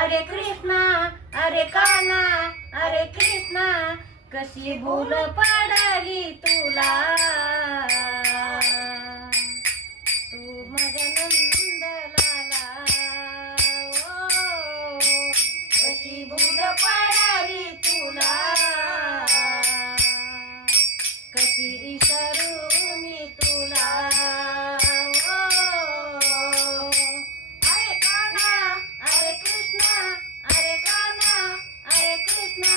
अरे कृष्णा अरे कान्हा अरे कृष्णा कशी भूल पडली तुला तू माझ्या नंदलाला ओ कशी भूल पडली तुला कशी विसरू मी तुला अरे कान्हा अरे कृष्णा अरे कान्हा अरे कृष्णा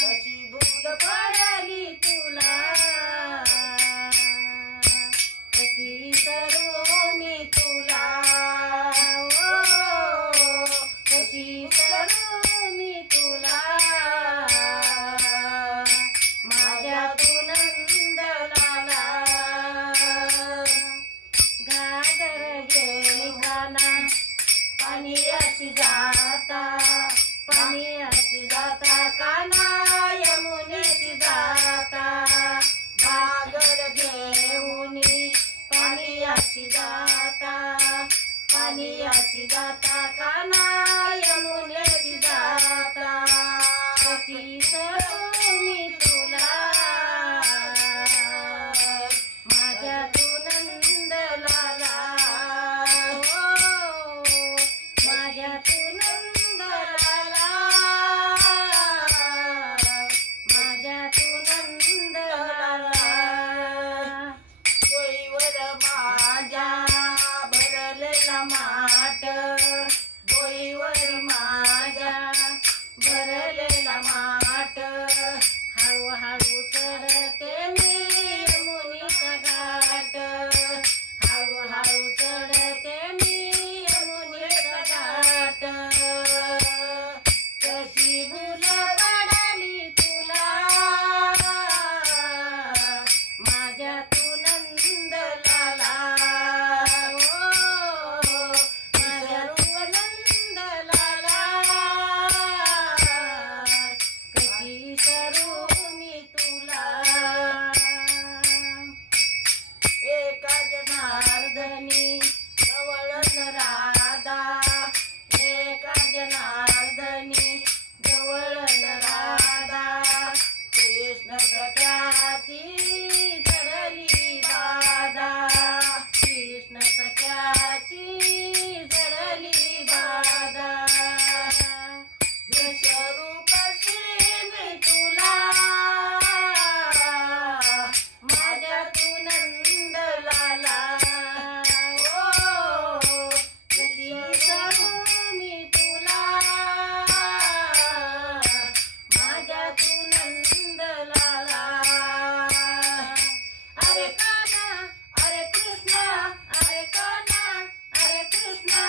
कशी भूल पडली तुला कशी विसरू मी तुला कशी विसरू मी तुला माझ्या तू नंदलाला घागर गेली काना पाण्याची जाता पाण्याची जाता काना यमुनेची जाता घागर घेऊन पाण्याची जाता पाण्याची जाता काना यमुनेची जाता कशी सरू मी तुला माझ्या तू नंदलाला माझ्या तू नंदलाला माझ्या तू नंदलाला डोईवर माझ्या भरलेला माठ डोईवर माझ्या भरलेला माठ हळूहळू चढते मी यमुनेचा घाट हळूहळू चढते मी यमुनेचा घाट कशी भूल पडली तुला माझ्या तू नंदलाला माझ्या तू नंदलाला कशी सरू मी तुला एका जनार्दनी जवळन राधा एका जनार्दनी जवळन राधा कृष्ण सख्याची जडली बाधा कृष्ण सख्याची जडली बाधा विसरू कशी मी तुला माझ्या तू नंदलाला कशी विसरू मी तुला माझ्या तू नंदलाला अरे कान्हा अरे कृष्णा अरे कान्हा अरे कृष्णा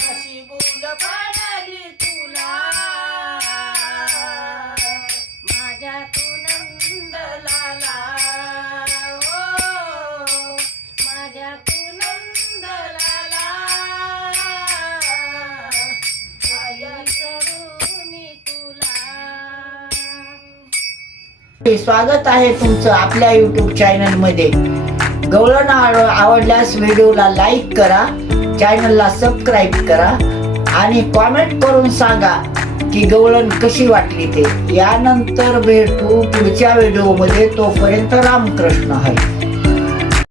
कशी भूल पडली तुला माझ्या तू नंदलाला माझ्या तू नंदलाला विसरू मी तुला स्वागत आहे तुमचं आपल्या YouTube चॅनल मध्ये. गवळण आवडल्यास व्हिडिओला लाईक करा, चॅनलला सबस्क्राईब करा आणि कॉमेंट करून सांगा की गवळण कशी वाटली ते. यानंतर भेटू पुढच्या व्हिडिओमध्ये. तोपर्यंत रामकृष्ण हरी.